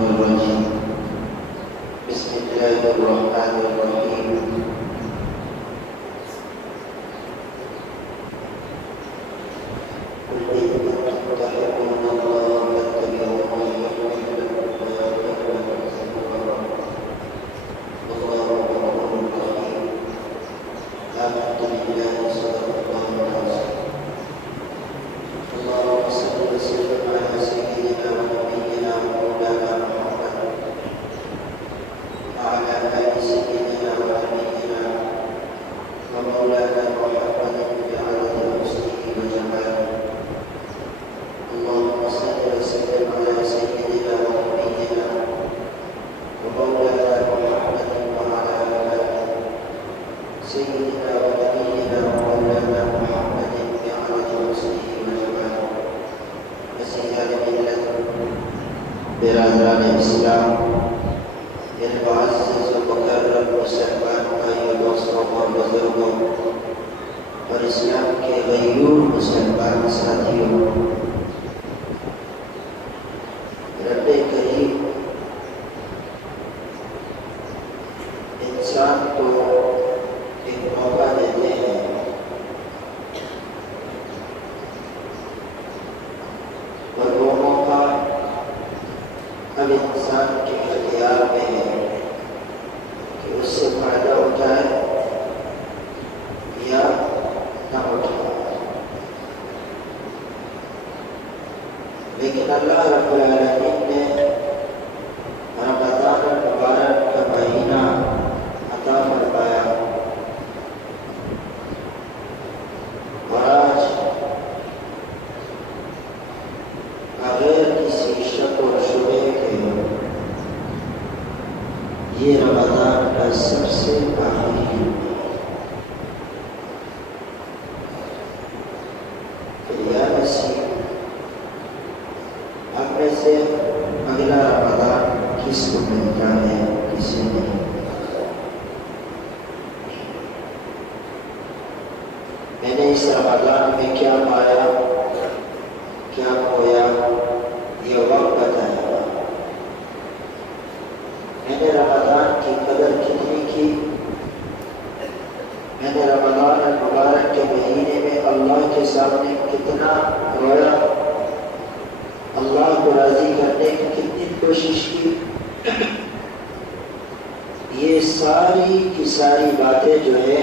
الشيطان الرجيم بسم الله الرحمن الرحيم قل إن كنتم تحبون الله فاتبعوني يحببكم ويغفر لكم ذنوبكم والله غفور رحيم آمنت بالله صدق الله العظيم اللهم صل وسلم على سيدنا ونبينا ومولانا محمد وعلى آل سيدنا ونبينا ومولانا محمد بعدد حسنه وجماله اللهم صل وسلم على سيدنا ونبينا ومولانا محمد وعلى آل سيدنا ونبينا ومولانا محمد بعدد حسنه وجماله وسيدنا ملة برادران اسلام میرے معزز و مکرم مسلمان بھائیوں دوستوں اور بزرگوں اور اسلام کے غیور مسلمان ساتھیوں، رب کریم انسان کو ایک موقع دیتے ہیں اور وہ موقع اب انسان کے اختیار میں ہے کہ اس سے فائدہ اٹھائے یا نہ اٹھائے، لیکن اللہ رب العالمین نے رمضان المبارک کا مہینہ عطا فرمایا اور آج بغیر کسی شک و شبہ کے یہ رمضان کا سب سے آخری دن ہے۔ یا مسیح ہم میں سے اگلا رمضان کس کو ملتا ہے، کسے نہیں۔ میں نے اس رمضان میں کیا پایا، کیا کھویا، یہ وقت بتایا۔ میں نے رمضان کی قدر کتنی کی، میں نے رمضان المبارک کے مہینے میں اللہ کے سامنے کتنا رویا، اللہ کو راضی کرنے کی کتنی کوشش کی۔ یہ ساری کی ساری باتیں جو ہے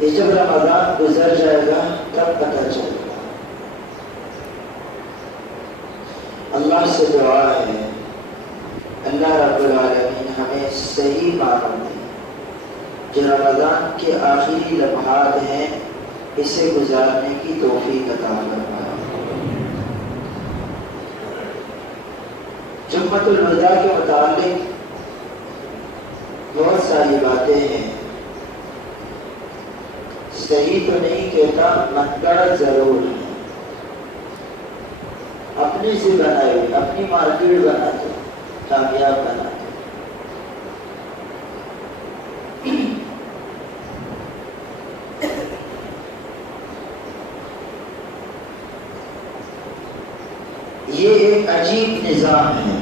یہ جب رمضان گزر جائے گا تب پتہ چلے گا۔ اللہ سے دعا ہے اللہ رب العالمین ہمیں صحیح معنوں میں جو رمضان کے آخری لمحات ہیں اسے گزارنے کی توفیق عطا فرمائے۔ جمعۃ الوداع کے متعلق بہت ساری باتیں ہیں، صحیح تو نہیں کہتا، منگڑ ضرور ہے، اپنی سے بنائے ہوئے، اپنی مارکیٹ بناتے، کامیاب بناتے۔ یہ ایک عجیب نظام ہے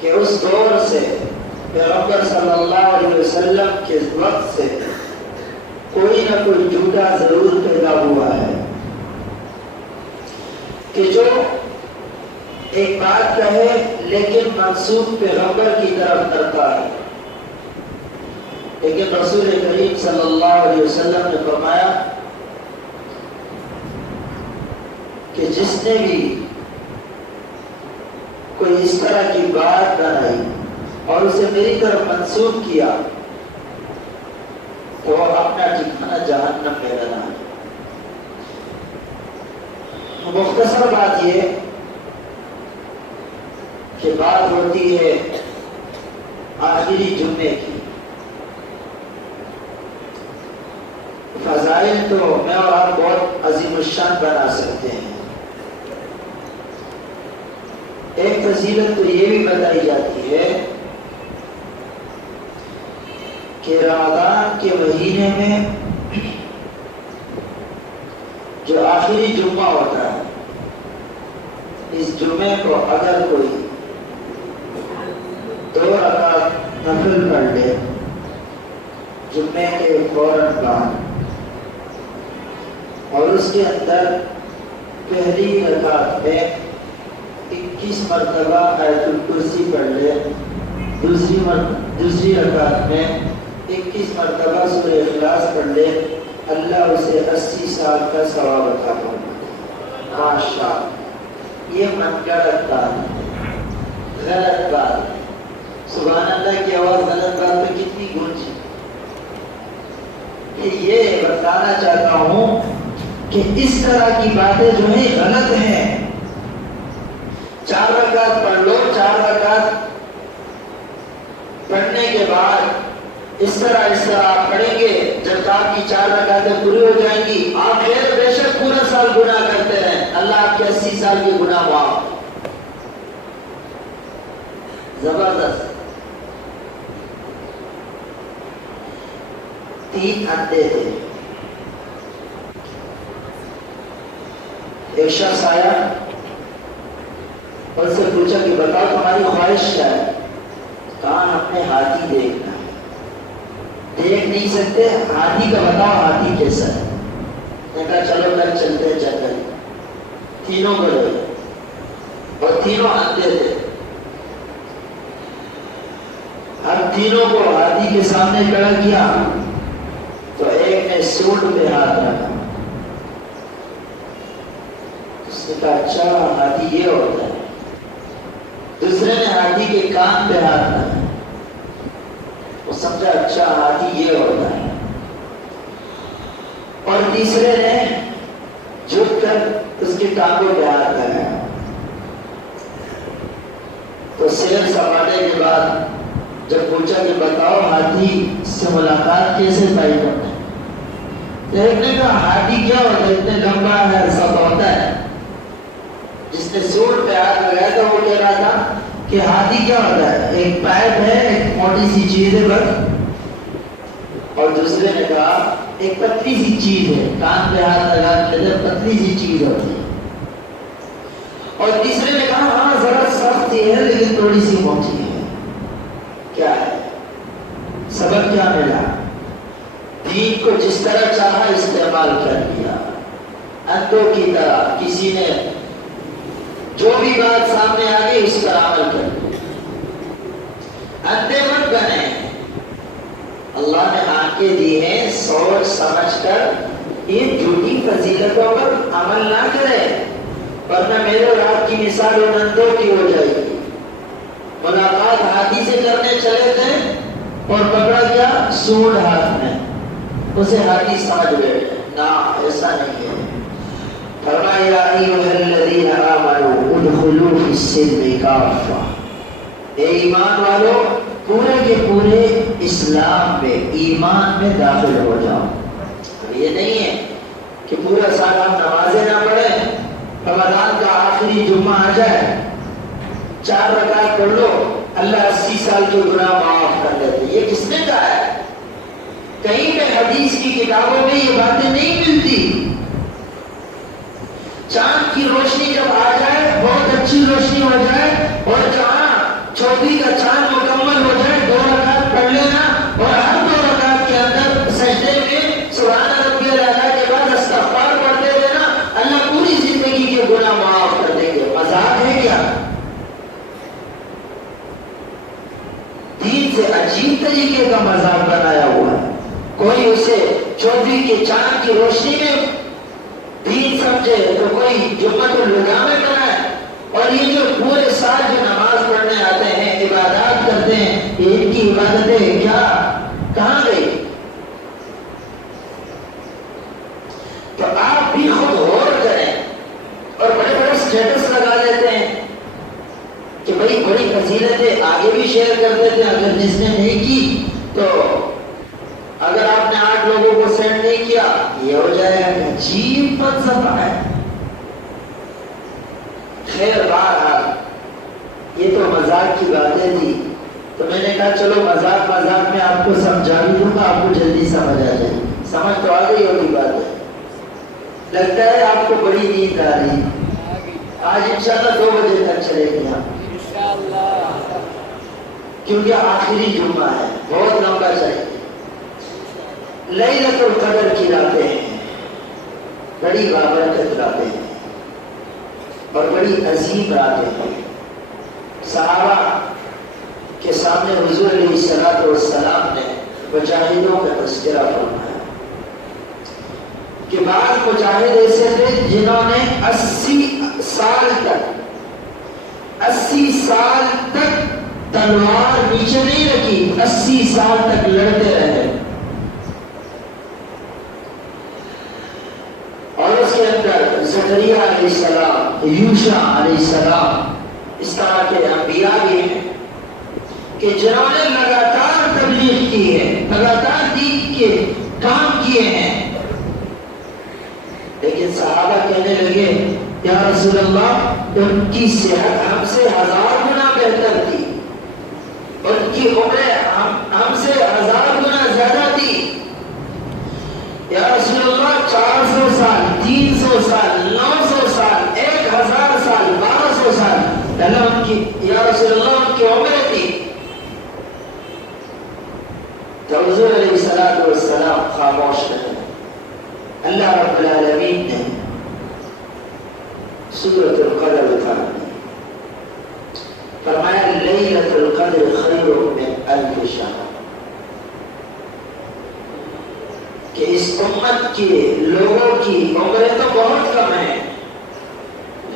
کہ اس دور سے پیغمبر صلی اللہ علیہ وسلم کے وقت سے کوئی نہ کوئی جھوٹا ضرور پیدا ہوا ہے کہ جو ایک بات کہے لیکن منسوب پیغمبر کی طرف کرتا ہے، لیکن رسول کریم صلی اللہ علیہ وسلم نے فرمایا کہ جس نے بھی کوئی اس طرح کی بات بنائی اور اسے میری طرف منسوب کیا تو وہ اپنا ٹھکانہ جہنم میں بنا۔ مختصر بات یہ کہ بات ہوتی ہے آخری جمعے کی۔ فضائل تو میں اور آپ بہت عظیم الشان بنا سکتے ہیں۔ ایک فضیلت تو یہ بھی بتائی جاتی ہے کہ رمضان کے مہینے میں جو آخری جمعہ ہوتا ہے، اس جمعے کو اگر کوئی 2 رکعت نفل پڑھ لے جمعے کے فوراً بعد، اور اس کے اندر پہلی رکعت میں 21 مرتبہ آیت الکرسی پڑھ لے، دوسری رکعت میں 21 مرتبہ سورہ اخلاص پڑھ لے، اللہ اسے 80 سال کا ثواب عطا فرمائے۔ ماشاءاللہ، یہ من گڑت بات ہے، غلط بات ہے۔ سبحان اللہ کی آواز غلط بات پہ کتنی گونجی۔ یہ بتانا چاہتا ہوں کہ اس طرح کی باتیں جو ہیں غلط ہیں۔ 4 رکعت پڑھ لو، 4 رکعت پڑھنے کے بعد اس طرح آپ پڑھیں گے، جب آپ کی 4 رکعتیں پوری ہو جائیں گی، آپ پھر بے شک پورا سال گناہ کرتے ہیں، اللہ آپ کے 80 سال کے گناہ معاف۔ زبردست۔ 3 اندھے تھے، ایک شخص آیا اور سے پوچھا کہ بتاؤ تمہاری خواہش کیا ہے؟ کہا ہم نے ہاتھی دیکھنا ہے۔ دیکھ نہیں سکتے، ہاتھی کا بتاؤ، ہاتھی کیسا ہے؟ نے کہا چلو کل چلتے ہیں جنگل۔ تینوں گئے اور تینوں اندھے تھے۔ ہم تینوں کو ہاتھی کے سامنے کھڑا کیا تو ایک نے سونڈ پہ ہاتھ رکھا، اس نے کہا اچھا ہاتھی یہ ہوتا ہے۔ دوسرے نے ہاتھی کے کان پہ ہاتھ رکھا، وہ سمجھا اچھا ہاتھی یہ ہوتا ہے۔ اور تیسرے نے جھک کر اس کے کانوں پہ ہاتھ لگایا۔ تو صحت سنبھالنے کے بعد جب پوچھا کہ بتاؤ ہاتھی سے ملاقات کیسے طے کرنا ہے، تو ایک نے کہا ہاتھی کیا ہوتا ہے، اتنے لمبا ہے، سب ہوتا ہے۔ جس نے سونڈ پہ ہاتھ لگایا تھا وہ کہہ رہا تھا کہ ہاتھی کیا ہوتا ہے، ایک پائپ ہے، ایک موٹی سی چیز ہے بس۔ اور دوسرے نے کہا ایک پتلی سی چیز ہے، کان پہ ہاتھ لگا کے پتلی سی چیز ہوتی ہے۔ اور تیسرے نے کہا ہاں ذرا سخت ہی ہے لیکن تھوڑی سی موٹی ہے۔ کیا ہے سبب؟ کیا ملا؟ دین کو جس طرح چاہا استعمال کر لیا، اندھوں کی طرح کسی نے جو بھی بات سامنے آ گئی اس پر عمل کر لیا۔ اندھے مت بنے، اللہ نے آنکھیں دی ہیں، سوچ سمجھ کر ان جھوٹی فضیلتوں پر عمل نہ کرے، ورنہ میرے اور آپ کی مثال ان اندھوں کی ہو جائے گی۔ ملاقات ہاتھی سے کرنے چلے تھے اور پکڑا گیا سونڈ ہاتھ میں، اسے ہاتھی سمجھ بیٹھے۔ نہ، ایسا نہیں ہے۔ فرمایا ایھا الذین آمنوا ادخلوا فی السلم کافہ، اے ایمان والو پورے کے پورے اسلام میں، ایمان میں داخل ہو جاؤ۔ یہ نہیں ہے کہ پورا سال ہم نمازیں نہ پڑھیں، رمضان کا آخری جمعہ آ جائے 4 رکعت پڑھ لو، اللہ 80 سال کے گناہ معاف کر دیتے۔ یہ کس نے کہا ہے؟ کہیں پہ حدیث کی کتابوں میں یہ باتیں نہیں ملتی۔ چاند کی روشنی جب آ جائے، بہت اچھی روشنی ہو جائے، اور جہاں 24 کا چاند مکمل ہو جائے، 2 رکعت پڑھ لینا، اور ہر 2 رکعت کے اندر سجدے میں سبحان ربی الاعلیٰ کے بعد استغفار پڑھتے رہنا، اللہ پوری زندگی کے گناہ معاف کر دیں گے۔ مذاق ہے کیا؟ دین سے عجیب طریقے کا مذاق بنایا ہوا ہے۔ کوئی اسے 24 کے چاند کی روشنی میں دین سمجھے تو کوئی جمعۃ الوداع میں بنائے، اور یہ جو پورے سال جو نماز پڑھنے آتے ہیں، عبادات کرتے ہیں، یہ ان کی عبادتیں کیا کہاں گئی؟ تو آپ بھی خود غور کریں، اور بڑے بڑے اسٹیٹس لگا دیتے ہیں کہ بھائی بڑی فضیلتیں آگے بھی شیئر کر دیتے ہیں، اگر جس نے نہیں کی تو اگر آپ نے 8 لوگوں کو سینڈ نہیں کیا یہ ہو جائے گا۔ عجیب فلسفہ ہے۔ خیر بہرحال یہ تو مذاق کی باتیں تھی، تو میں نے کہا چلو مذاق میں آپ کو سمجھا بھی دوں گا، آپ کو جلدی سمجھ آ جائے گی۔ سمجھ تو آ گئی ہوگی بات ہے، لگتا ہے آپ کو بڑی نیند آ رہی، آج انشاءاللہ 2 بجے تک چلے گی کیونکہ آخری جمعہ ہے، بہت لمبا چاہیے۔ لیلۃ القدر کی راتیں ہیں، بڑی بابرکت راتیں ہیں اور بڑی عظیم راتیں ہیں۔ صحابہ کے سامنے حضور علیہ الصلوۃ والسلام نے مجاہدوں کا تذکرہ فرمایا کہ بعض مجاہد ایسے تھے جنہوں نے 80 سال تک تلوار نیچے نہیں رکھی، 80 سال تک لڑتے رہے، اور اس کے اندر زکریا علیہ السلام، یوشع علیہ السلام، اس طرح کے انبیاء بھی ہیں کہ جنہوں نے لگاتار تبلیغ کی ہے، لگاتار دین کے کام کیے ہیں، لیکن صحابہ کہنے لگے یا رسول اللہ ان کی صحت ہم سے 1000 گنا بہتر تھی، ان کی عمریں ہم سے 1000 گنا زیادہ تھی، یا رسول اللہ 400 سال، 300 سال، 900 سال، 1000 سال، 1200 سال اللہ ان کی، یا رسول اللہ ان کی عمریں تھی۔ تو حضور علیہ الصلوۃ والسلام خاموش رہے۔ اللہ رب العالمین نے سورۃ القدر اتاری، فرمایا لیلۃ القدر خیر من 1000 شہر، کہ اس امت کے لوگوں کی عمریں تو بہت کم ہیں،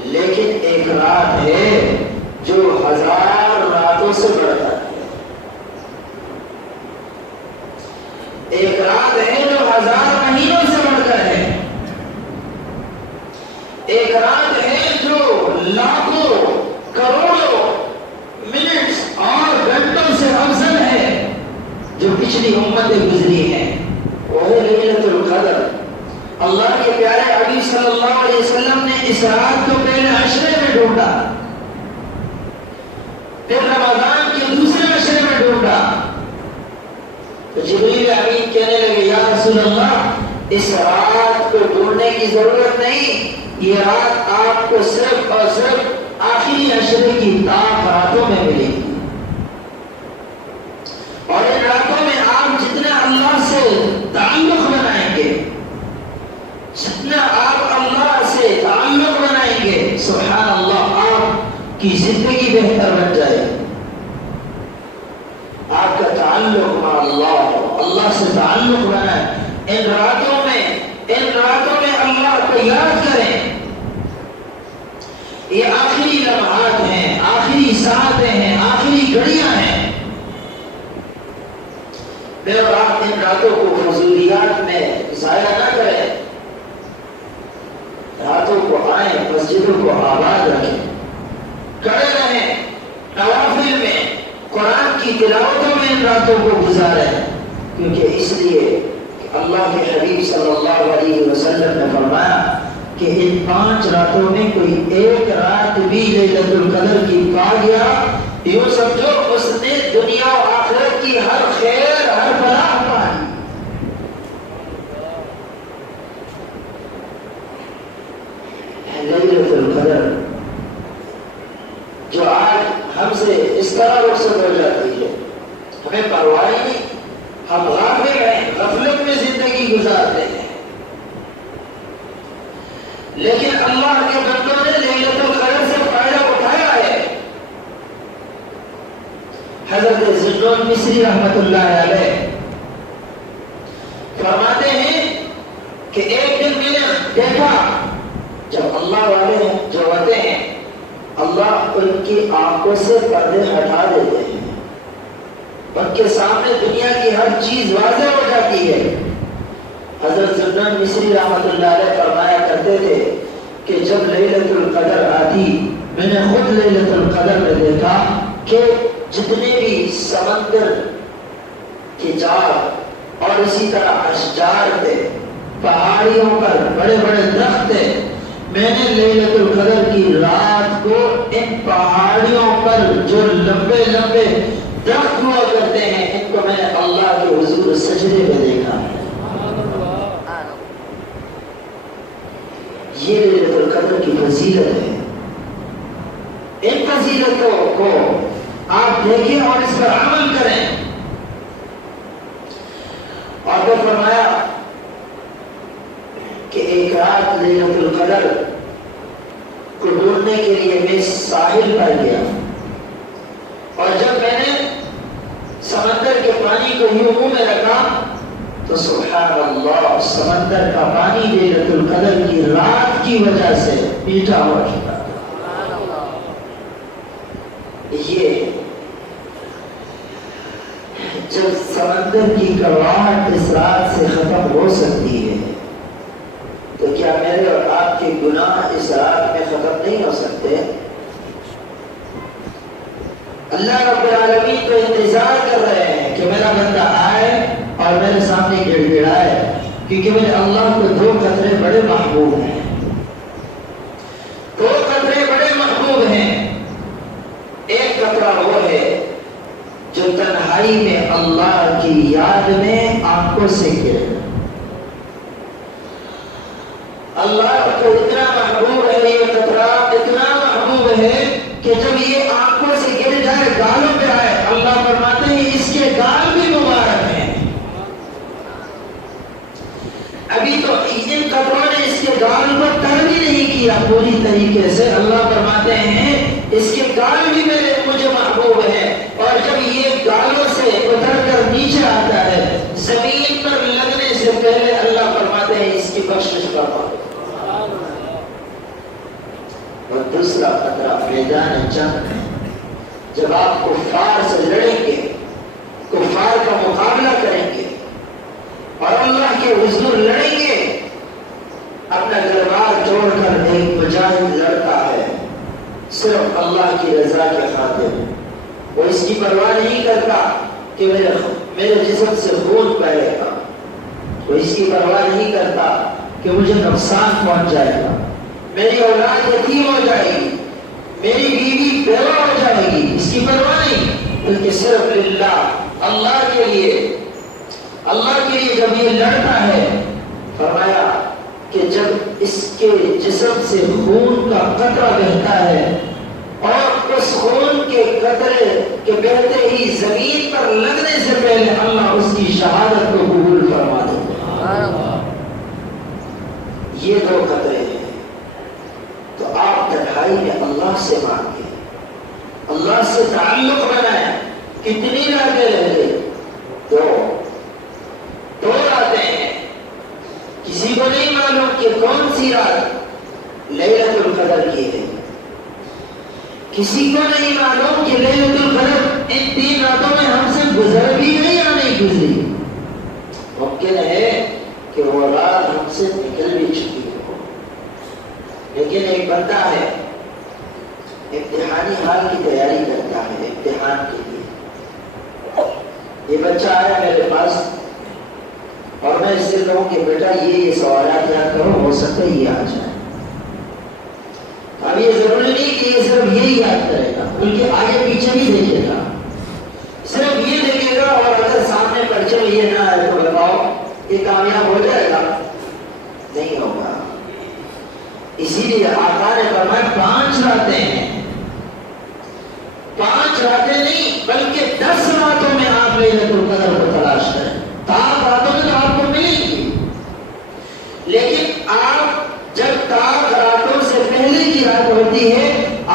لیکن ایک رات ہے جو 1000 راتوں سے بڑھ کر ہے، ایک رات ہے جو 1000 مہینوں سے بڑھ کر ہے، ایک رات ہے جو لاکھوں کروڑوں منٹس اور گھنٹوں سے افضل ہے جو پچھلی امتیں گزری ہیں، وہ ہے لیلۃ القدر۔ اللہ کے پیارے حبیب صلی اللہ علیہ وسلم نے اس رات کو پہلے عشرے میں ڈھونڈا، پھر رمضان کے دوسرے عشرے میں ڈھونڈا، تو جبریل امین کہنے لگے یا رسول اللہ اس رات کو ڈھونڈنے کی ضرورت نہیں، یہ رات آپ کو صرف اور صرف آخری عشرے کی طاق راتوں میں ملے گی، اور ان راتوں میں آپ جتنا اللہ سے تعلق بنائیں گے، جتنا آپ اللہ سے تعلق بنائیں گے، سبحان اللہ آپ کی زندگی بہتر بن جائے گی، آپ کا تعلق مع اللہ سے تعلق بنائیں، ان راتوں میں اللہ کو یاد کریں، یہ آخری لمحات ہیں، آخری ساعتیں ہیں، آخری گھڑیاں ہیں، پھر آپ ان راتوں کو فضولیات میں ضائع نہ کریں، راتوں کو آئیں، مسجدوں کو آباد رکھیں، کھڑے رہیں نوافل میں، قرآن کی تلاوتوں میں ان راتوں کو گزاریں، کیونکہ اس لیے کہ اللہ کے حبیب صلی اللہ علیہ وسلم نے فرمایا کہ ان 5 راتوں میں کوئی ایک رات بھی لیلۃ القدر کی پا گیا، یوں سمجھو اس نے دنیا و آخرت کی ہر خیر ہر بلا پائی۔ لیلۃ القدر جو آج ہم سے اس طرح رخصت ہو جاتی ہے، ہمیں پرواہ نہیں، ہم غافل ہیں، غفلت میں زندگی گزارتے ہیں، لیکن اللہ کے بندوں نے لیلۃ القدر سے فائدہ اٹھایا ہے۔ حضرت ذوالنون مصری رحمت اللہ علیہ فرماتے ہیں کہ ایک دن میں نے دیکھا جب اللہ والے جو ہوتے ہیں اللہ ان کی آنکھوں سے پردے ہٹا دیتے ہیں، ان کے سامنے دنیا کی ہر چیز واضح ہو جاتی ہے۔ حضرت ذوالنون مصری رحمت اللہ علیہ فرمایا کرتے تھے کہ جب لیلۃ القدر آتی، میں نے خود لیلۃ القدر میں دیکھا کہ جتنے بھی سمندر کے جال اور اسی طرح اشجار تھے، پہاڑیوں پر بڑے بڑے درخت تھے، میں نے لیلۃ القدر کی رات کو ان پہاڑیوں پر جو لمبے لمبے درخت ہوا کرتے ہیں، ان کو میں نے اللہ کے حضور سجدے میں دیکھا ہے۔ فضیلت ہے. ان فضیلتوں کو آپ دیکھیں اور اس پر عمل کریں. اور پھر فرمایا کہ ایک رات لیلۃ القدر کو ڈھونڈنے کے لیے میں ساحل پر گیا، اور جب میں نے سمندر کے پانی کو یوں منہ میں رکھا تو سبحان اللہ، سمندر کا پانی لیلۃ القدر کی رات کی وجہ سے میٹھا ہو چکا. یہ جب سمندر کی کڑواہٹ اس رات سے ختم ہو سکتی ہے تو کیا میرے اور آپ کے گناہ اس رات میں ختم نہیں ہو سکتے؟ اللہ رب العالمین تو انتظار کر رہے ہیں کہ میرا بندہ آئے اور میرے سامنے گڑ گڑائے، کیونکہ میرے اللہ کو دو قطرے بڑے محبوب ہیں. دو قطرے بڑے محبوب ہیں. ایک قطرہ وہ ہے جو تنہائی میں اللہ کی یاد میں آنکھوں سے گرے. اللہ کو اتنا محبوب ہے یہ قطرہ، اتنا محبوب ہے کہ جب یہ آنکھوں سے گر جائے، گالوں پہ آئے، اللہ فرماتے ہیں اس کے گال بھی مبارک ہیں. ابھی تو ان قطروں نے اس کے گال کو تر بھی نہیں کیا پوری طریقے سے. اللہ فرماتے ہیں اس کے گال بھی مجھے محبوب ہے، اور جب یہ گالوں سے اتر کر نیچے آتا ہے زمین پر لگنے سے پہلے اللہ فرماتے ہیں اس کی بخشش فرما. اور دوسرا خطرہ میدان جنگ ہے. جب آپ کفار سے لڑیں گے، کفار کا مقابلہ کریں گے اور اللہ کے حضور لڑیں گے، اپنا گھر-بار چھوڑ کر ایک مجاہد لڑتا ہے صرف اللہ کی رضا کے خاطر. وہ اس کی پرواہ نہیں کرتا کہ میرے جسم سے خون بہے گا، وہ اس کی پرواہ نہیں کرتا کہ مجھے نقصان پہنچ جائے گا، میری اولاد یتیم ہو جائے گی، میری بیوی بیوہ ہو جائے گی، اس کی پرواہ نہیں، بلکہ صرف للہ، اللہ کے لیے جب یہ لڑتا ہے، فرمایا کہ جب اس کے جسم سے خون کا قطرہ بہتا ہے اور اس خون کے قطرے کے بہتے ہی زمین پر لگنے سے پہلے اللہ اس کی شہادت کو قبول فرما دیتا ہے. یہ دو قطرے ہیں. تو آپ تنہائی میں اللہ سے مانگیں، اللہ سے تعلق بنائیں. کتنی راتیں رہ گئی؟ دو راتیں ہیں. کسی کو نہیں معلوم کہ کون سی رات لیلۃ القدر کی ہے. کسی کو نہیں معلوم کہ لیلۃ القدر ان 3 راتوں میں ہم سے گزر بھی گئی یا نہیں گزری. ممکن ہے کہ وہ رات ہم سے نکل بھی چکی ہو. لیکن ایک بندہ ہے امتحانی حال کی تیاری کرتا ہے امتحان کے لیے. یہ بچہ آیا میرے پاس اور میں اس سے کہوں کہ بیٹا یہ سوالات یاد کرو، ہو سکتا ہے یہ آ جائے. اب یہ ضروری نہیں کہ یہ صرف یہی یاد کرے گا، بلکہ آگے پیچھے بھی دیکھے گا. صرف یہ دیکھے گا اور اگر سامنے پرچے میں یہ نہ آئے تو بتاؤ یہ کامیاب ہو جائے گا؟ نہیں ہوگا. اسی لیے آقا نے فرمایا 5 راتیں ہیں. 5 راتیں نہیں بلکہ 10 راتوں میں آپ لیلۃ القدر کو تلاش کریں. 7 راتوں میں تو آپ کو ملے گی، لیکن آپ جب 7 راتوں سے پہلے کی رات ہوتی ہے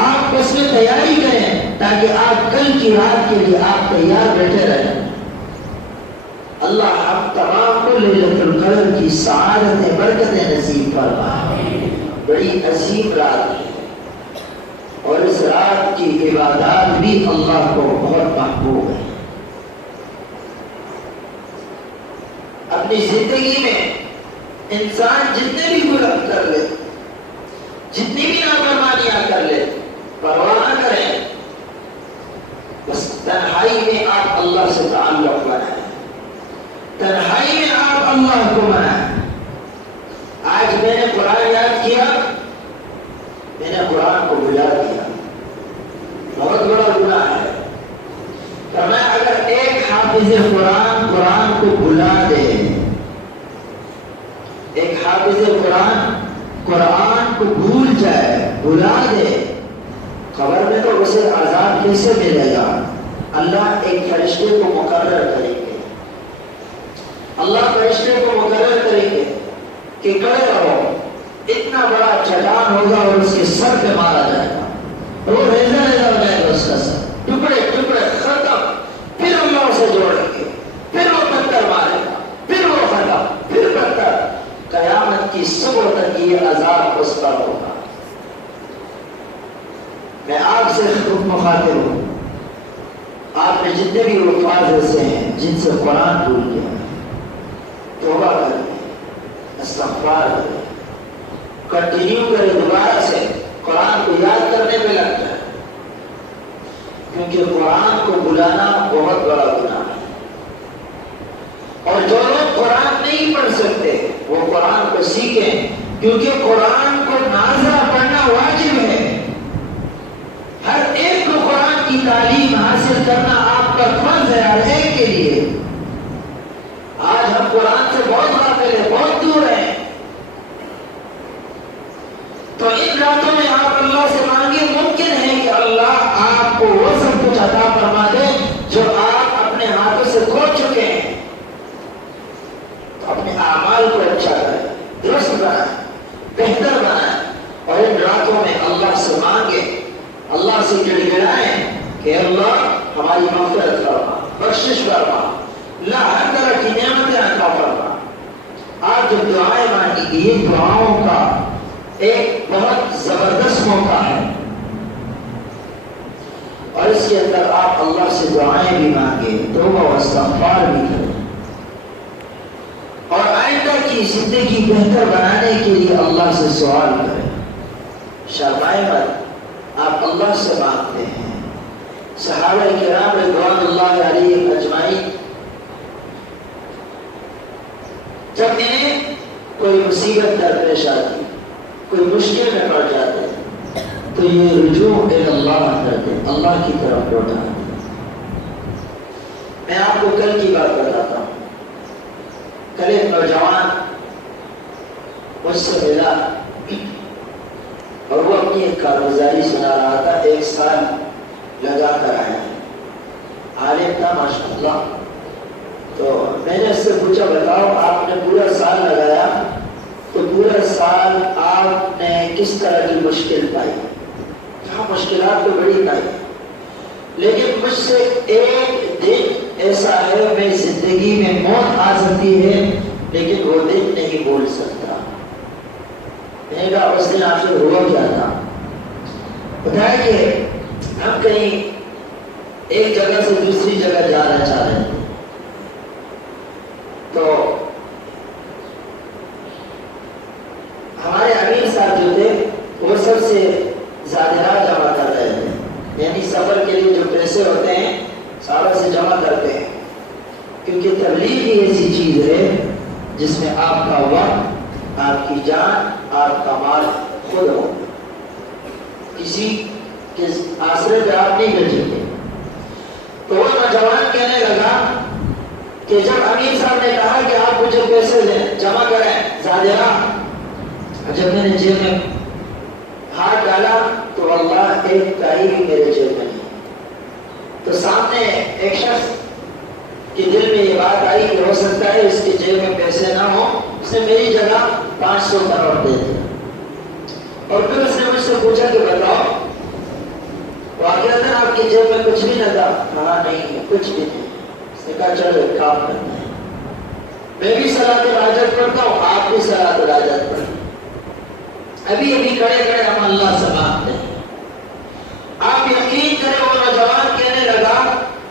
آپ اس میں تیاری کریں تاکہ آپ کل کی رات کے لیے آپ تیار بیٹھے رہیں. اللہ ہم تمام کو لیلۃ القدر کی سعادتیں برکتیں نصیب فرمائے. بڑی عظیم رات ہے اور اس رات کی عبادات بھی اللہ کو بہت محبوب ہے. اپنی زندگی میں انسان جتنے بھی گناہ کر لے، جتنی بھی نافرمانیاں کر لے، پرواہ نہ کریں. بس تنہائی میں آپ اللہ سے تعلق بنائیں، تنہائی میں آپ اللہ کو بنائیں. آج میں نے قرآن یاد کیا، میں نے قرآن کو بھلا دیا، بہت بڑا گناہ ہے. فرمایا اگر ایک حافظ قرآن کو بھلا دے، ایک حافظ قرآن کو بھول جائے جائے، بلا دے، قبر میں تو اسے عذاب کیسے ملے گا؟ اللہ ایک فرشتے کو مقرر کریں گے، اللہ فرشتے کو مقرر کریں گے کہ کھڑے رہو، اتنا بڑا چٹان ہوگا اور اس کے سر پہ مارا جائے گا، وہ ریزہ ریزہ ہو جائے گا اس کا سر، ٹکڑے ٹکڑے ختم، پھر اللہ اسے جوڑیں گے، پھر وہ پتھر مارے گا، پھر وہ ختم، پھر پتھر، قیامت کی صبح تک یہ عذاب اس پر ہوگا۔ میں آپ سے مخاطب ہوں، آپ نے جتنے بھی الفاظ ایسے ہیں جن سے قرآن بھول گیا، توبہ کریں، استغفار کریں، کنٹینیو کریں، دوبارہ سے قرآن کو یاد کرنے میں لگ جائے، کیونکہ قرآن کو بلانا بہت بڑا گناہ ہے۔ اور جو لوگ قرآن نہیں پڑھ سکتے وہ قرآن کو سیکھیں، کیونکہ قرآن کو نازلہ پڑھنا واجب ہے۔ ہر ایک کو قرآن کی تعلیم حاصل کرنا آپ کا فرض ہے، ہر ایک کے لیے۔ آج ہم قرآن سے بہت غافل ہیں، بہت دور ہیں، تو ان راتوں میں آپ اللہ سے مانگے، ممکن ہے کہ اللہ آپ کو وہ سب کچھ عطا فرما دے جو آپ اپنے ہاتھوں سے کھو چکے ہیں۔ تو اپنے اعمال کو اچھا کریں، درست بنائیں، بہتر بنائیں، اور ان راتوں میں اللہ سے مانگے، اللہ سے گڑ گڑائیں کہ اللہ ہماری مغفرت فرما، بخشش فرما، اللہ ہر طرح کی نعمتیں عطا فرما۔ آج جب دعائیں مانگی گئی، یہ دعاؤں کا ایک بہت زبردست موقع ہے، اور اس کے اندر آپ اللہ سے دعائیں بھی مانگیں، توبہ و استغفار بھی کریں، اور آئندہ کی زندگی بہتر بنانے کے لیے اللہ سے سوال کریں۔ شرمائے مت، آپ اللہ سے مانگتے ہیں۔ صحابہ کرام رضوان اللہ علیہم اجمعین جب انہیں کوئی مصیبت درپیش آتی، کوئی مشکل میں پڑ جاتے، تو یہ رجوع اللہ کرتے، اللہ کی طرف لوٹاتے۔ میں آپ کو کل کی بات بتاتا ہوں۔ کل ایک نوجوان مجھ سے ملا اور وہ اپنی ایک کارگزاری سنا رہا تھا، 1 سال لگا کر آیا ہے، عالم تھا ماشاء اللہ۔ تو میں نے اس سے پوچھا، بتاؤ آپ نے پورا سال لگایا تو پورا سال آپ نے کس طرح کی مشکل پائی؟ کہاں مشکلات تو بڑی پائی، لیکن مجھ سے ایک دن ایسا ہے، میں زندگی میں موت آ سکتی ہے لیکن وہ دن نہیں بھول سکتا۔ میں نے کہا اس دن آخر ہوا کیا تھا؟ بتایا کہ ہم کہیں ایک جگہ سے دوسری جگہ جانا چاہ رہے تھے، تو ہمارے امیر صاحب جو تھے وہ سب سے زیادہ جمع کر رہے تھے، یعنی سفر کے لیے جو پیسے ہوتے ہیں ساروں سے جمع کرتے ہیں، کیونکہ تبلیغ ہی ایسی چیز ہے جس میں آپ کا وقت، آپ کی جان، آپ کا مال خود ہو، کسی کے آسرے پہ آپ نہیں بچیں گے۔ تو وہ نوجوان کہنے لگا کہ جب امیر صاحب نے کہا کہ آپ مجھے پیسے دیں، جمع کریں زیادہ، جب میں نے جیب میں ہاتھ ڈالا تو اللہ ایک کائی بھی میرے جیب میں نہیں۔ تو سامنے ایک شخص کے دل میں یہ بات آئی کہ ہو سکتا ہے اس کے جیب میں پیسے نہ ہو، اس نے میری جگہ 500 کا نوٹ دے دیا، اور پھر اس نے مجھ سے پوچھا کہ بتاؤ واقعتاً آپ کی جیب میں کچھ بھی نہ تھا؟ کہا نہیں کچھ بھی نہیں۔ اس نے کہا چلو ایک کام کرنا ہے، میں بھی صلاۃ الحاجت پڑھتا ہوں، آپ بھی صلاۃ الحاجت پڑھیں، ابھی کھڑے کھڑے ہم اللہ سے مانگتے ہیں۔ آپ یقین کریں وہ نوجوان کہنے لگا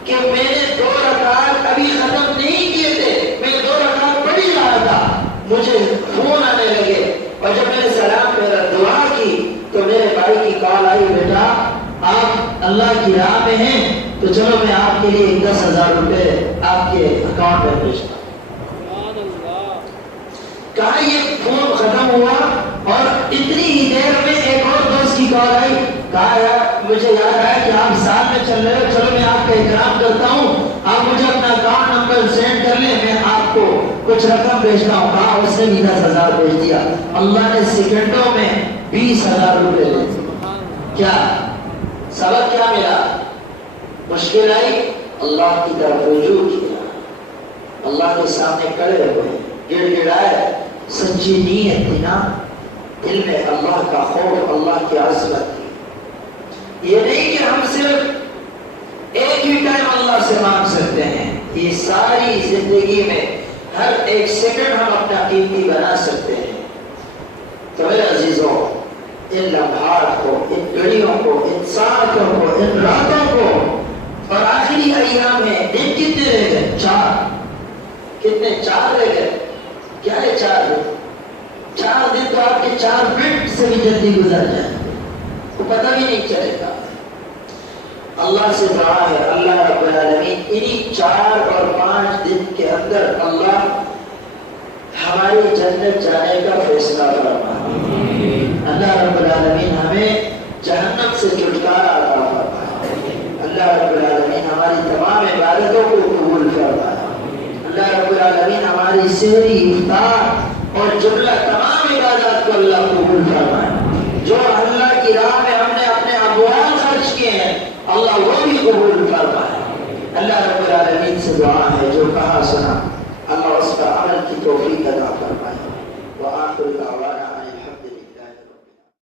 کہ میں نے 2 رکعت ابھی ختم نہیں کیے تھے، میں 2 رکعت پڑھ ہی رہا تھا، مجھے فون آنے لگے، اور جب میں نے سلام پھیرا دعا کی تو میرے بھائی کی کال آئی، بیٹا آپ اللہ کی راہ میں ہیں تو چلو میں آپ کے لیے 10,000 روپے آپ کے اکاؤنٹ میں بھیجتا ہوں۔ کہا یہ فون ختم ہوا اور اتنی ہی دیر میں ایک اور دوست کی کال آئی، کہا یار مجھے یاد آیا کہ آپ ساتھ میں چل رہے ہو، چلو میں آپ کا اکرام کرتا ہوں، آپ مجھے اپنا اکاؤنٹ نمبر سینڈ کر لیں، میں آپ کو کچھ رقم بھیجنا ہو، کہا اس نے بھی 10,000 بھیج دیا، اللہ نے سیکنڈوں میں 20,000 روپے دے دیے۔ کیا سبب کیا ملا؟ مشکل آئی، اللہ کی طرف رجوع کیا، اللہ کے سامنے کھڑے ہوئے، گڑ گڑائے، سچی نیت تھی نا، دل میں اللہ کا خوف، اللہ کی عظمت تھی۔ یہ نہیں کہ ہم صرف ایک ہی ٹائم اللہ سے مانگ سکتے ہیں، یہ ساری زندگی میں ہر ایک سیکنڈ ہم اپنا قیمتی بنا سکتے ہیں۔ تو میرے عزیزوں، ان لمحات کو، ان گھڑیوں کو، ان ساعتوں کو، ان راتوں کو، اور آخری ایام ہے، دن کتنے رہ گئے؟ 4 کتنے؟ 4 رہ گئے۔ کیا ہے 4 دن؟ 4 دن تو آپ کے 4 منٹ سے بھی جلدی گزر جائیں گے، کو پتہ بھی نہیں چلے گا۔ اللہ سے دعا ہے اللہ رب العالمین انہی 4 اور 5 دن کے اندر اللہ ہماری جنت جانے کا فیصلہ فرمائے۔ اللہ رب العالمین ہمیں جہنم سے چھٹکارا عطا فرمائے۔ اللہ رب العالمین ہماری تمام عبادتوں کو قبول فرمائے۔ اللہ رب العالمین ہماری سحری، افطار اور جملہ تمام عبادات کو اللہ قبول فرمائے۔ جو اللہ کی راہ میں ہم نے اپنے اموال خرچ کیے ہیں، اللہ وہ بھی قبول فرمائے۔ اللہ رب العالمین سے دعا ہے جو کہا سنا اللہ اس پر عمل کی توفیق عطا فرمائے۔ وآخر دعوانا